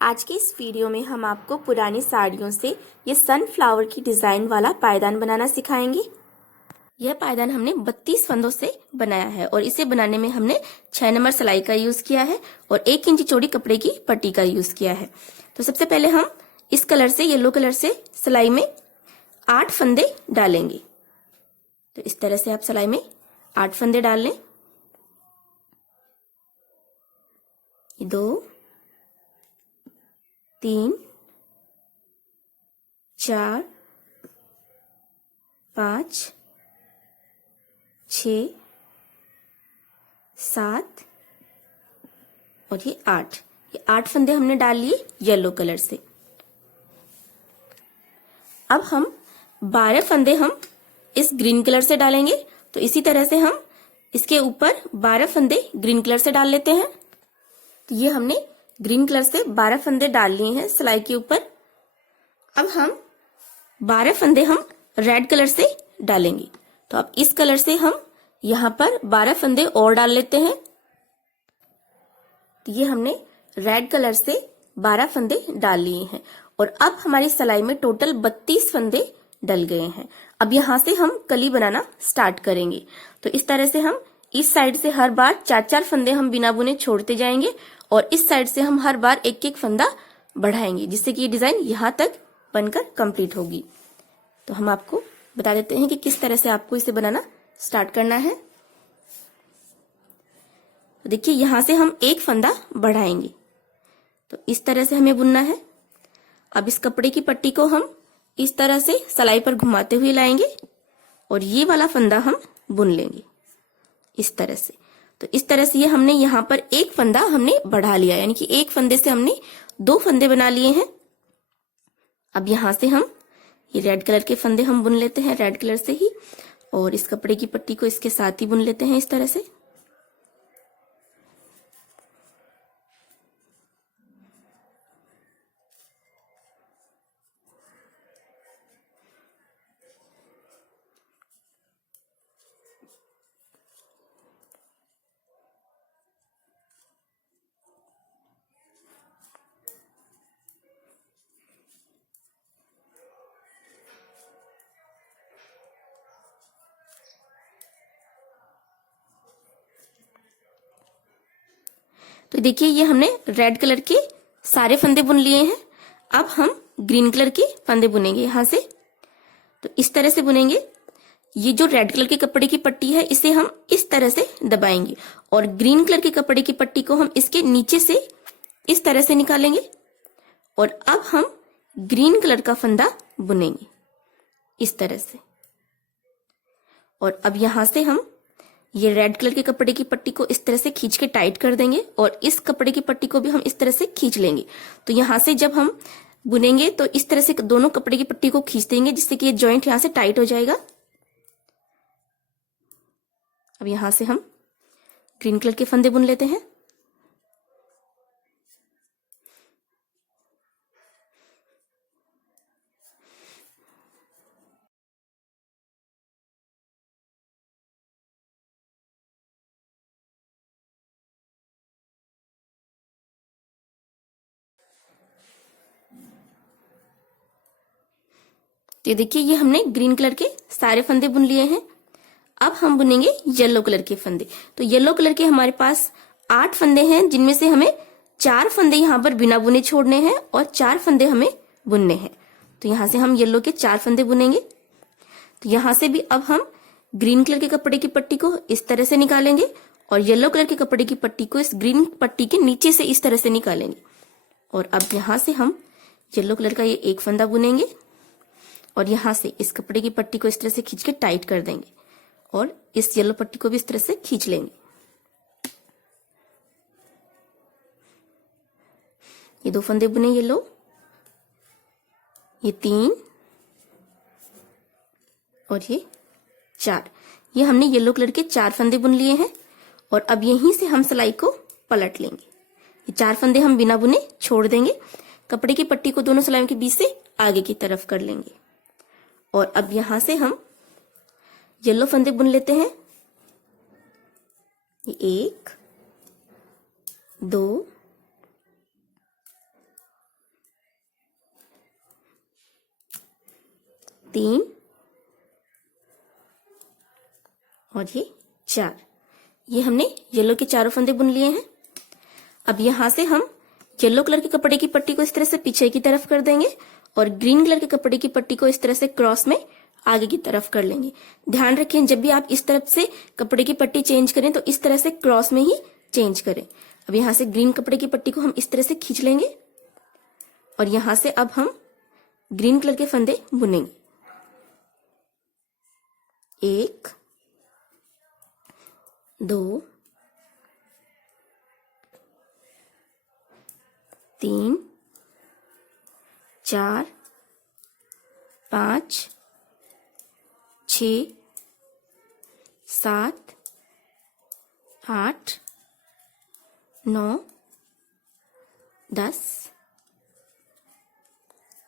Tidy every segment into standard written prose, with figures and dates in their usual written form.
आज के इस वीडियो में हम आपको पुरानी साड़ियों से ये सनफ्लावर की डिज़ाइन वाला पायदान बनाना सिखाएंगे। यह पायदान हमने 32 फंदों से बनाया है और इसे बनाने में हमने 6 नंबर सिलाई का यूज किया है और 1 इंच चौड़ी कपड़े की पट्टी का यूज किया है। तो सबसे पहले हम इस कलर से, येलो कलर से सिलाई में 8 फंदे डालेंगे। तो इस तरह से आप सिलाई में 8 फंदे डाल लें। 2 3 4 5 6 7 और ये 8। ये 8 फंदे हमने डाल लिए येलो कलर से। अब हम 12 फंदे हम इस ग्रीन कलर से डालेंगे। तो इसी तरह से हम इसके ऊपर 12 फंदे ग्रीन कलर से डाल लेते हैं। तो ये हमने ग्रीन कलर से 12 फंदे डाल लिए हैं सिलाई के ऊपर। अब हम 12 फंदे हम रेड कलर से डालेंगे। तो अब इस कलर से हम यहाँ पर 12 फंदे और डाल लेते हैं। तो ये हमने रेड कलर से 12 फंदे डाल लिए हैं और अब हमारी सिलाई में टोटल 32 फंदे डल गए हैं। अब यहाँ से हम कली बनाना स्टार्ट करेंगे। तो इस तरह से हम इस साइड से हर बार 4-4 फंदे हम बिना बुने छोड़ते जाएंगे और इस साइड से हम हर बार एक एक फंदा बढ़ाएंगे, जिससे कि ये डिजाइन यहाँ तक बनकर कंप्लीट होगी। तो हम आपको बता देते हैं कि किस तरह से आपको इसे बनाना स्टार्ट करना है। तो देखिए, यहाँ से हम एक फंदा बढ़ाएंगे। तो इस तरह से हमें बुनना है। अब इस कपड़े की पट्टी को हम इस तरह से सिलाई पर घुमाते हुए लाएंगे और ये वाला फंदा हम बुन लेंगे इस तरह से। तो इस तरह से ये हमने यहाँ पर एक फंदा हमने बढ़ा लिया, यानी कि एक फंदे से हमने 2 फंदे बना लिए हैं। अब यहाँ से हम ये रेड कलर के फंदे हम बुन लेते हैं रेड कलर से ही, और इस कपड़े की पट्टी को इसके साथ ही बुन लेते हैं इस तरह से। तो देखिए, ये हमने रेड कलर के सारे फंदे बुन लिए हैं। अब हम ग्रीन कलर के फंदे बुनेंगे यहाँ से। तो इस तरह से बुनेंगे। ये जो रेड कलर के कपड़े की पट्टी है, इसे हम इस तरह से दबाएंगे और ग्रीन कलर के कपड़े की पट्टी को हम इसके नीचे से इस तरह से निकालेंगे और अब हम ग्रीन कलर का फंदा बुनेंगे इस तरह से। और अब यहां से हम ये रेड कलर के कपड़े की पट्टी को इस तरह से खींच के टाइट कर देंगे और इस कपड़े की पट्टी को भी हम इस तरह से खींच लेंगे। तो यहां से जब हम बुनेंगे तो इस तरह से दोनों कपड़े की पट्टी को खींच देंगे, जिससे कि ये जॉइंट यहां से टाइट हो जाएगा। अब यहां से हम ग्रीन कलर के फंदे बुन लेते हैं। तो देखिए, ये हमने ग्रीन कलर के सारे फंदे बुन लिए हैं। अब हम बुनेंगे येलो कलर के फंदे। तो येलो कलर के हमारे पास 8 फंदे हैं, जिनमें से हमें 4 फंदे यहाँ पर बिना बुने छोड़ने हैं और 4 फंदे हमें बुनने हैं। तो यहाँ से हम येलो के 4 फंदे बुनेंगे। तो यहाँ से भी अब हम ग्रीन कलर के कपड़े की पट्टी को इस तरह से निकालेंगे और येलो कलर के कपड़े की पट्टी को इस ग्रीन पट्टी के नीचे से इस तरह से निकालेंगे। और अब यहाँ से हम येलो कलर का ये एक फंदा बुनेंगे और यहाँ से इस कपड़े की पट्टी को इस तरह से खींच के टाइट कर देंगे और इस येलो पट्टी को भी इस तरह से खींच लेंगे। ये 2 फंदे बुने येलो, ये 3 और ये 4। ये हमने येलो कलर के 4 फंदे बुन लिए हैं और अब यहीं से हम सिलाई को पलट लेंगे। ये 4 फंदे हम बिना बुने छोड़ देंगे। कपड़े की पट्टी को दोनों सिलाइयों के बीच से आगे की तरफ कर लेंगे और अब यहां से हम येलो फंदे बुन लेते हैं। ये 1 2 3 और ये 4। ये हमने येलो के चारों फंदे बुन लिए हैं। अब यहां से हम येलो कलर के कपड़े की पट्टी को इस तरह से पीछे की तरफ कर देंगे और ग्रीन कलर के कपड़े की पट्टी को इस तरह से क्रॉस में आगे की तरफ कर लेंगे। ध्यान रखें, जब भी आप इस तरफ से कपड़े की पट्टी चेंज करें तो इस तरह से क्रॉस में ही चेंज करें। अब यहां से ग्रीन कपड़े की पट्टी को हम इस तरह से खींच लेंगे और यहां से अब हम ग्रीन कलर के फंदे बुनेंगे। 1 2 3 4 5 6 7 8 9 10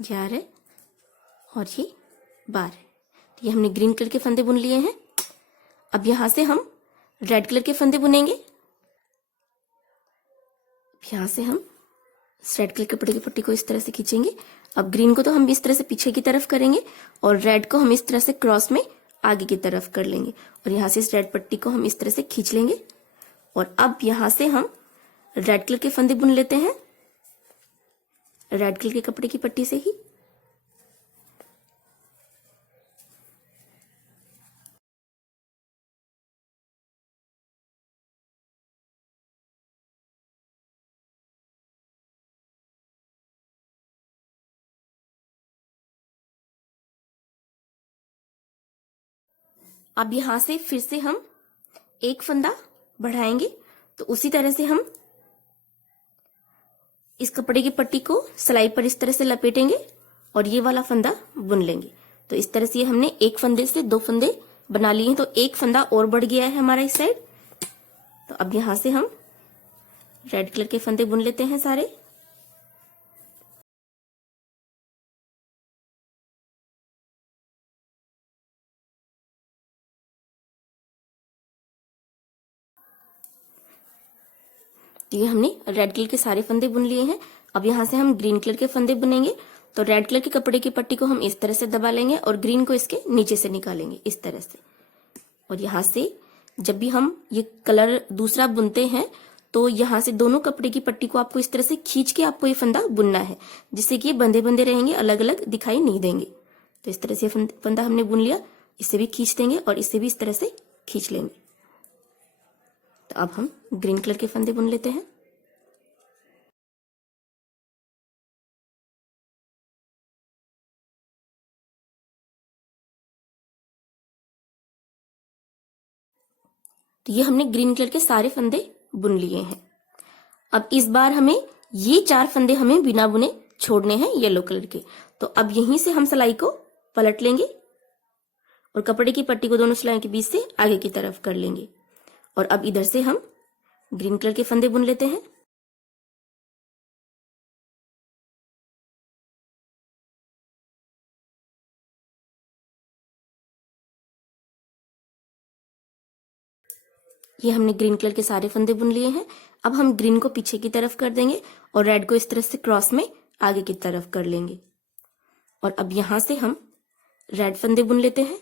11 और ये 12। तो ये हमने ग्रीन कलर के फंदे बुन लिए हैं। अब यहां से हम रेड कलर के फंदे बुनेंगे। यहां से हम रेड कलर के कपड़े की पट्टी को इस तरह से खींचेंगे। अब ग्रीन को तो हम इस तरह से पीछे की तरफ करेंगे और रेड को हम इस तरह से क्रॉस में आगे की तरफ कर लेंगे और यहां से इस रेड पट्टी को हम इस तरह से खींच लेंगे और अब यहां से हम रेड कलर के फंदे बुन लेते हैं रेड कलर के कपड़े की पट्टी से ही। अब यहां से फिर से हम एक फंदा बढ़ाएंगे, तो उसी तरह से हम इस कपड़े की पट्टी को सिलाई पर इस तरह से लपेटेंगे और ये वाला फंदा बुन लेंगे। तो इस तरह से हमने एक फंदे से 2 फंदे बना लिए हैं, तो एक फंदा और बढ़ गया है हमारा इस साइड। तो अब यहां से हम रेड कलर के फंदे बुन लेते हैं सारे। तो ये हमने रेड कलर के सारे फंदे बुन लिए हैं। अब यहां से हम ग्रीन कलर के फंदे बुनेंगे। तो रेड कलर के कपड़े की पट्टी को हम इस तरह से दबा लेंगे और ग्रीन को इसके नीचे से निकालेंगे इस तरह से। और यहां से जब भी हम ये कलर दूसरा बुनते हैं तो यहां से दोनों कपड़े की पट्टी को आपको इस तरह से खींच के आपको ये फंदा बुनना है, जिससे कि ये बंधे बंधे रहेंगे, अलग अलग दिखाई नहीं देंगे। तो इस तरह से फंदा हमने बुन लिया। इससे भी खींच देंगे और इससे भी इस तरह से खींच लेंगे। तो अब हम ग्रीन कलर के फंदे बुन लेते हैं। तो ये हमने ग्रीन कलर के सारे फंदे बुन लिए हैं। अब इस बार हमें ये 4 फंदे हमें बिना बुने छोड़ने हैं येलो कलर के। तो अब यहीं से हम सिलाई को पलट लेंगे और कपड़े की पट्टी को दोनों सिलाई के बीच से आगे की तरफ कर लेंगे और अब इधर से हम ग्रीन कलर के फंदे बुन लेते हैं। ये हमने ग्रीन कलर के सारे फंदे बुन लिए हैं। अब हम ग्रीन को पीछे की तरफ कर देंगे और रेड को इस तरह से क्रॉस में आगे की तरफ कर लेंगे और अब यहां से हम रेड फंदे बुन लेते हैं।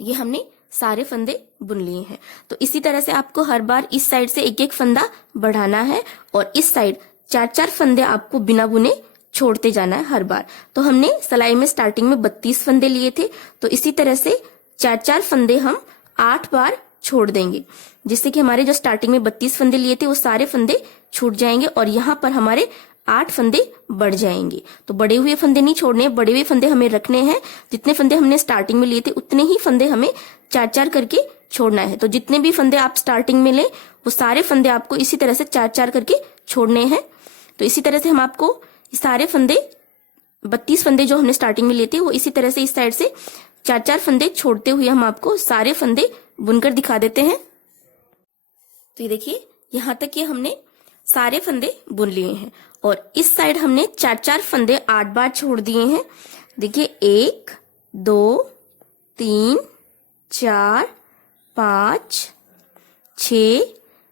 ये हमने सारे फंदे बुन लिए हैं। तो इसी तरह से आपको हर बार इस साइड से एक एक फंदा बढ़ाना है और इस साइड 4-4 फंदे आपको बिना बुने छोड़ते जाना है हर बार। तो हमने सिलाई में स्टार्टिंग में 32 फंदे लिए थे, तो इसी तरह से 4-4 फंदे हम 8 बार छोड़ देंगे, जिससे कि हमारे जो स्टार्टिंग में 32 फंदे लिए थे वो सारे फंदे छूट जाएंगे और यहाँ पर हमारे 8 फंदे बढ़ जाएंगे। तो बड़े हुए फंदे नहीं छोड़ने, बड़े हुए फंदे हमें रखने हैं। जितने फंदे हमने स्टार्टिंग में लिए थे उतने ही फंदे हमें 4-4 करके छोड़ना है। तो जितने भी फंदे आप स्टार्टिंग में लें वो सारे फंदे आपको इसी तरह से 4-4 करके छोड़ने हैं। तो इसी तरह से हम आपको सारे फंदे 32 फंदे जो हमने स्टार्टिंग में लिए थे वो इसी तरह से इस साइड से 4-4 फंदे छोड़ते हुए हम आपको सारे फंदे बुनकर दिखा देते हैं। तो ये देखिए यहाँ तक ये हमने सारे फंदे बुन लिए हैं और इस साइड हमने 4-4 फंदे 8 बार छोड़ दिए हैं, देखिए 1 2 3 4 5 6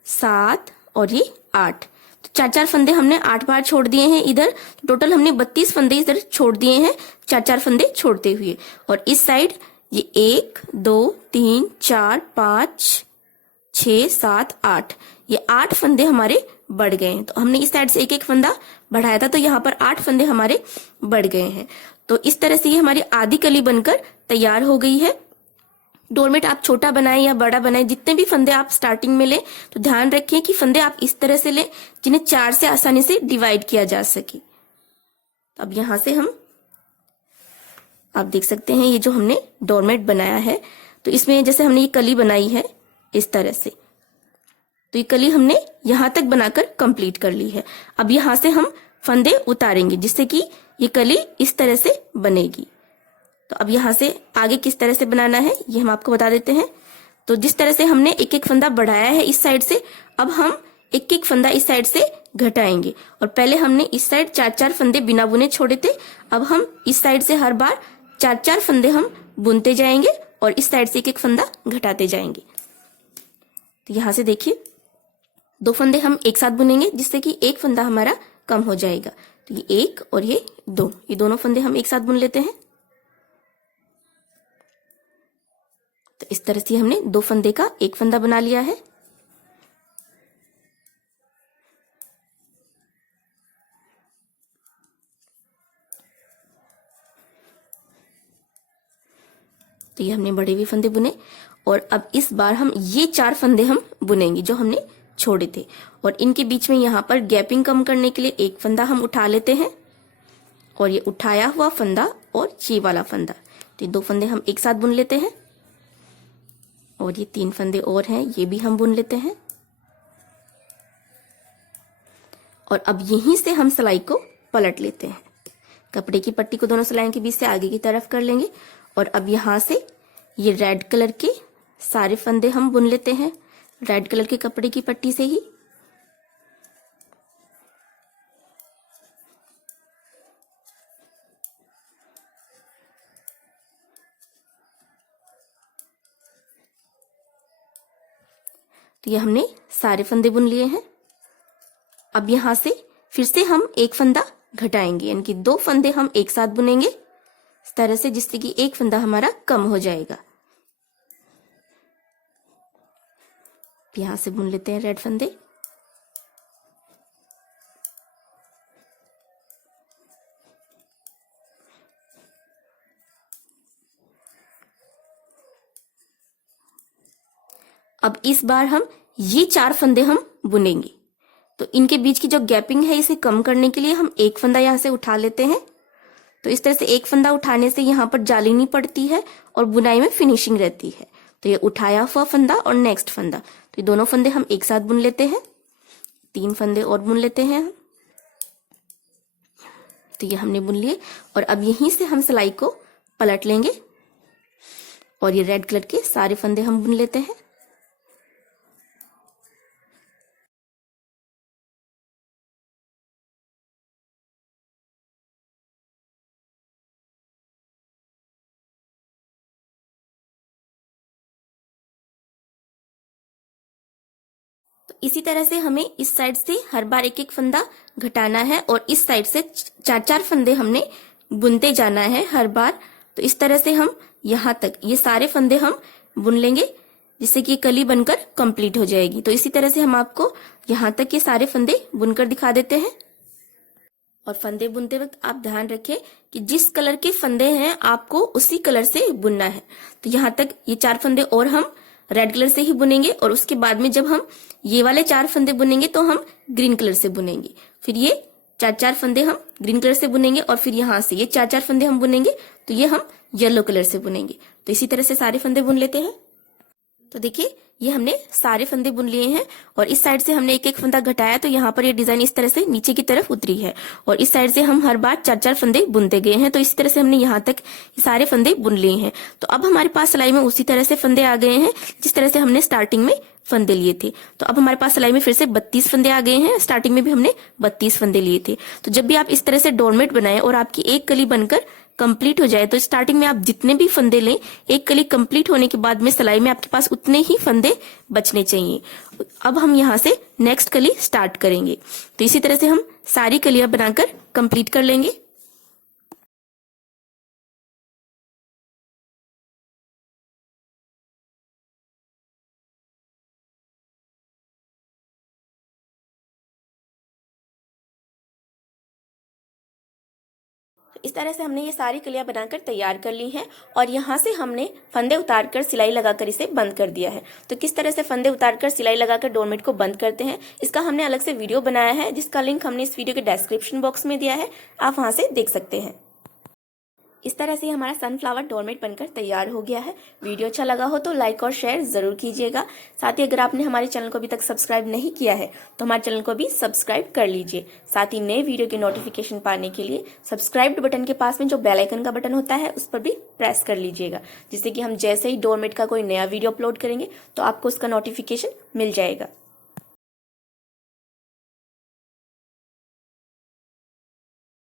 7 और ये 8। तो 4-4 फंदे हमने 8 बार छोड़ दिए हैं इधर। टोटल हमने 32 फंदे इधर छोड़ दिए हैं 4-4 फंदे छोड़ते हुए। और इस साइड ये 1 2 3 4 5 6 7 8, ये 8 फंदे हमारे बढ़ गए हैं। तो हमने इस साइड से एक एक फंदा बढ़ाया था, तो यहाँ पर 8 फंदे हमारे बढ़ गए हैं। तो इस तरह से ये हमारी आधी कली बनकर तैयार हो गई है। डोरमेट आप छोटा बनाएं या बड़ा बनाएं, जितने भी फंदे आप स्टार्टिंग में लें, तो ध्यान रखें कि फंदे आप इस तरह से लें जिन्हें 4 से आसानी से डिवाइड किया जा सके। तो अब यहां से हम आप देख सकते हैं ये जो हमने डोरमेट बनाया है, तो इसमें जैसे हमने ये कली बनाई है इस तरह से, तो ये कली हमने यहां तक बनाकर कंप्लीट कर ली है। अब यहां से हम फंदे उतारेंगे जिससे कि ये कली इस तरह से बनेगी। तो अब यहां से आगे किस तरह से बनाना है ये हम आपको बता देते हैं। तो जिस तरह से हमने एक एक फंदा बढ़ाया है इस साइड से, अब हम एक एक फंदा इस साइड से घटाएंगे। और पहले हमने इस साइड 4-4 फंदे बिना बुने छोड़े थे, अब हम इस साइड से हर बार 4-4 फंदे हम बुनते जाएंगे और इस साइड से एक एक फंदा घटाते जाएंगे। तो यहां से देखिए 2 फंदे हम एक साथ बुनेंगे जिससे कि एक फंदा हमारा कम हो जाएगा। तो ये 1 और ये 2, ये दोनों फंदे हम एक साथ बुन लेते हैं। तो इस तरह से हमने 2 फंदे का एक फंदा बना लिया है। तो ये हमने बड़े भी फंदे बुने और अब इस बार हम ये 4 फंदे हम बुनेंगे जो हमने छोड़े थे। और इनके बीच में यहाँ पर गैपिंग कम करने के लिए एक फंदा हम उठा लेते हैं और ये उठाया हुआ फंदा और ये वाला फंदा, तो ये 2 फंदे हम एक साथ बुन लेते हैं। और ये 3 फंदे और हैं, ये भी हम बुन लेते हैं। और अब यहीं से हम सिलाई को पलट लेते हैं। कपड़े की पट्टी को दोनों सिलाइयों के बीच से आगे की तरफ कर लेंगे। और अब यहां से ये रेड कलर के सारे फंदे हम बुन लेते हैं, रेड कलर के कपड़े की पट्टी से ही। तो ये हमने सारे फंदे बुन लिए हैं। अब यहां से फिर से हम एक फंदा घटाएंगे, यानी कि 2 फंदे हम एक साथ बुनेंगे इस तरह से, जिससे कि एक फंदा हमारा कम हो जाएगा। यहां से बुन लेते हैं रेड फंदे। अब इस बार हम ये 4 फंदे हम बुनेंगे। तो इनके बीच की जो गैपिंग है इसे कम करने के लिए हम एक फंदा यहां से उठा लेते हैं। तो इस तरह से एक फंदा उठाने से यहाँ पर जाली नहीं पड़ती है और बुनाई में फिनिशिंग रहती है। तो ये उठाया हुआ फंदा और नेक्स्ट फंदा, तो ये दोनों फंदे हम एक साथ बुन लेते हैं। 3 फंदे और बुन लेते हैं। तो ये हमने बुन लिए और अब यहीं से हम सिलाई को पलट लेंगे और ये रेड कलर के सारे फंदे हम बुन लेते हैं। तो इसी तरह से हमें इस साइड से हर बार एक एक फंदा घटाना है और इस साइड से 4-4 फंदे हमने बुनते जाना है हर बार। तो इस तरह से हम यहाँ तक ये सारे फंदे हम बुन लेंगे जिससे कि कली बनकर कंप्लीट हो जाएगी। तो इसी तरह से हम आपको यहाँ तक ये सारे फंदे बुनकर दिखा देते हैं। और फंदे बुनते वक्त आप ध्यान रखें कि जिस कलर के फंदे हैं आपको उसी कलर से बुनना है। तो यहाँ तक ये 4 फंदे और हम रेड कलर से ही बुनेंगे और उसके बाद में जब हम ये वाले 4 फंदे बुनेंगे तो हम ग्रीन कलर से बुनेंगे। फिर ये 4-4 फंदे हम ग्रीन कलर से बुनेंगे और फिर यहाँ से ये 4-4 फंदे हम बुनेंगे तो ये हम येलो कलर से बुनेंगे। तो इसी तरह से सारे फंदे बुन लेते हैं। तो देखिए ये हमने सारे फंदे बुन लिए हैं और इस साइड से हमने एक एक फंदा घटाया तो यहाँ पर ये डिजाइन इस तरह से नीचे की तरफ उतरी है और इस साइड से हम हर बार 4-4 फंदे बुनते गए हैं। तो इसी तरह से हमने यहाँ तक सारे फंदे बुन लिए हैं। तो अब हमारे पास सिलाई में उसी तरह से फंदे आ गए हैं जिस तरह से हमने स्टार्टिंग में फंदे लिए थे। तो अब हमारे पास सिलाई में फिर से 32 फंदे आ गए हैं। स्टार्टिंग में भी हमने 32 फंदे लिए थे। तो जब भी आप इस तरह से डोरमेट बनाएं और आपकी एक कली बनकर कंप्लीट हो जाए, तो स्टार्टिंग में आप जितने भी फंदे लें, एक कली कंप्लीट होने के बाद में सिलाई में आपके पास उतने ही फंदे बचने चाहिए। अब हम यहाँ से नेक्स्ट कली स्टार्ट करेंगे। तो इसी तरह से हम सारी कलियां बनाकर कंप्लीट कर लेंगे। इस तरह से हमने ये सारी कलियां बनाकर तैयार कर ली हैं और यहाँ से हमने फंदे उतारकर सिलाई लगाकर इसे बंद कर दिया है। तो किस तरह से फंदे उतारकर सिलाई लगाकर डोरमेट को बंद करते हैं, इसका हमने अलग से वीडियो बनाया है, जिसका लिंक हमने इस वीडियो के डिस्क्रिप्शन बॉक्स में दिया है, आप वहां से देख सकते हैं। इस तरह से हमारा सनफ्लावर डोरमेट बनकर तैयार हो गया है। वीडियो अच्छा लगा हो तो लाइक और शेयर जरूर कीजिएगा। साथ ही अगर आपने हमारे चैनल को अभी तक सब्सक्राइब नहीं किया है तो हमारे चैनल को भी सब्सक्राइब कर लीजिए। साथ ही नए वीडियो की नोटिफिकेशन पाने के लिए सब्सक्राइब्ड बटन के पास में जो बेल आइकन का बटन होता है उस पर भी प्रेस कर लीजिएगा, जिससे कि हम जैसे ही डोरमेट का कोई नया वीडियो अपलोड करेंगे तो आपको उसका नोटिफिकेशन मिल जाएगा।